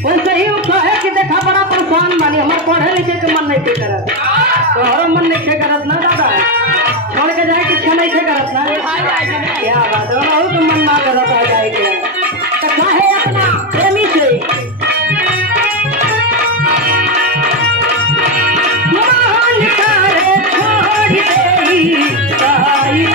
वैसे ही उसका है कि देखा बड़ा परेशान बानी, हमारे पढ़े लिखे के मन नहीं के करत, तो हर मन नहीं के करत ना दादा, छोड़ के जाए कि इच्छा नहीं के करत ना, क्या बात है, बहुत मन ना करत आ जाए के, तो काहे अपना प्रेमी से महान कार्य छोड़ देई पढ़ाई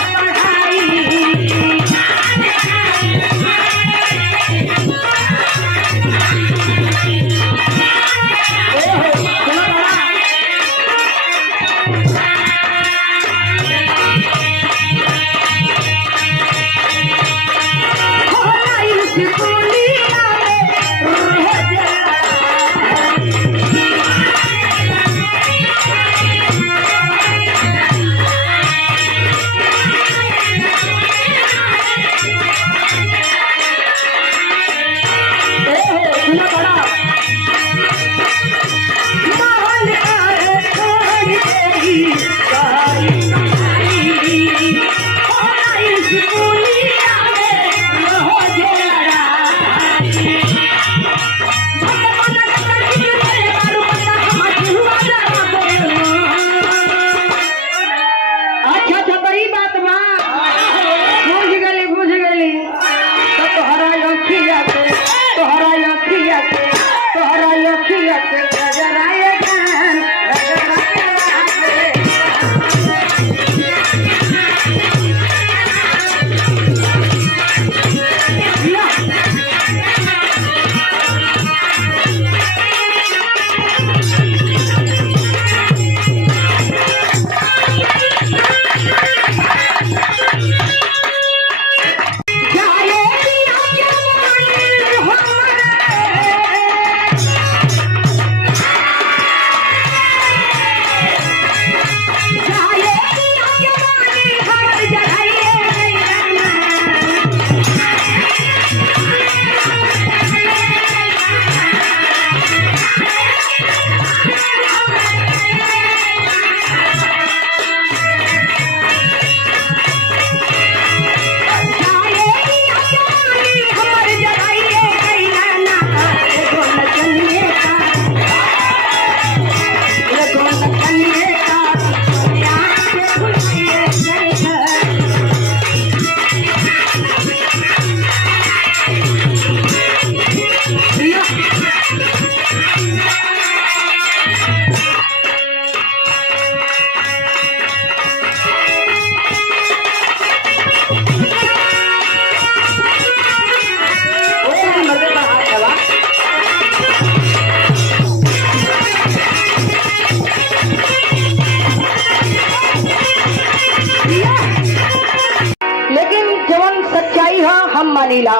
मानीला।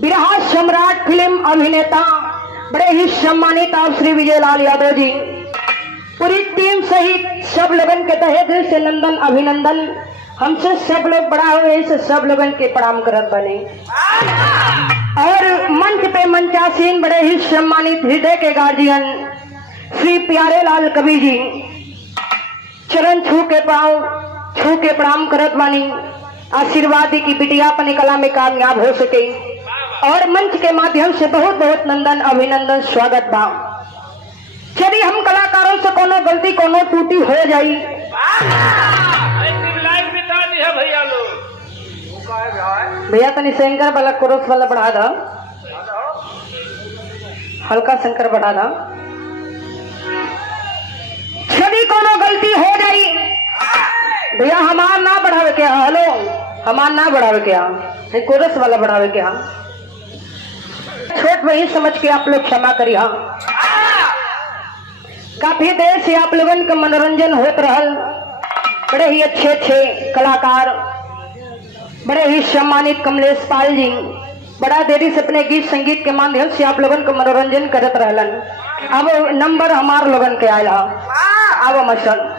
बिरहा सम्राट फिल्म अभिनेता बड़े ही सम्मानित आप श्री विजयलाल यादव जी, पूरी टीम सहित सब लोगन के तहे दिल से नंदन अभिनंदन। हमसे सब लोग बड़ा हुए इसे सब लोगन के प्रणाम करत बने। और मंच पे मंचासीन बड़े ही सम्मानित हृदय के गार्जियन श्री प्यारे लाल कवि जी चरण छू के प्रणाम करत बानी। आशीर्वाद की बिटिया अपनी कला में कामयाब हो सके और मंच के माध्यम से बहुत बहुत नंदन अभिनंदन स्वागत बा। यदि हम कलाकारों से कोनो गलती कोनो टूटी हो जाई भैया तनी शंकर वाला कोरस वाला बढ़ा दा, हल्का शंकर बढ़ा दा। यदि कोनो गलती हो जाई भैया हमार ना बढ़ावे के, हेलो हमार ना बढ़ावे के, कोरस वाला बढ़ावे के। छोट वही समझ के आप लोग क्षमा करिए। काफी देर से आप लोगन का मनोरंजन होत रहल। बड़े ही अच्छे अच्छे कलाकार, बड़े ही सम्मानित कमलेश पाल जी बड़ा देरी से अपने गीत संगीत के माध्यम से आप लोगन का मनोरंजन करत रहलन। अब नंबर हमार लोगन के आया, अब मसल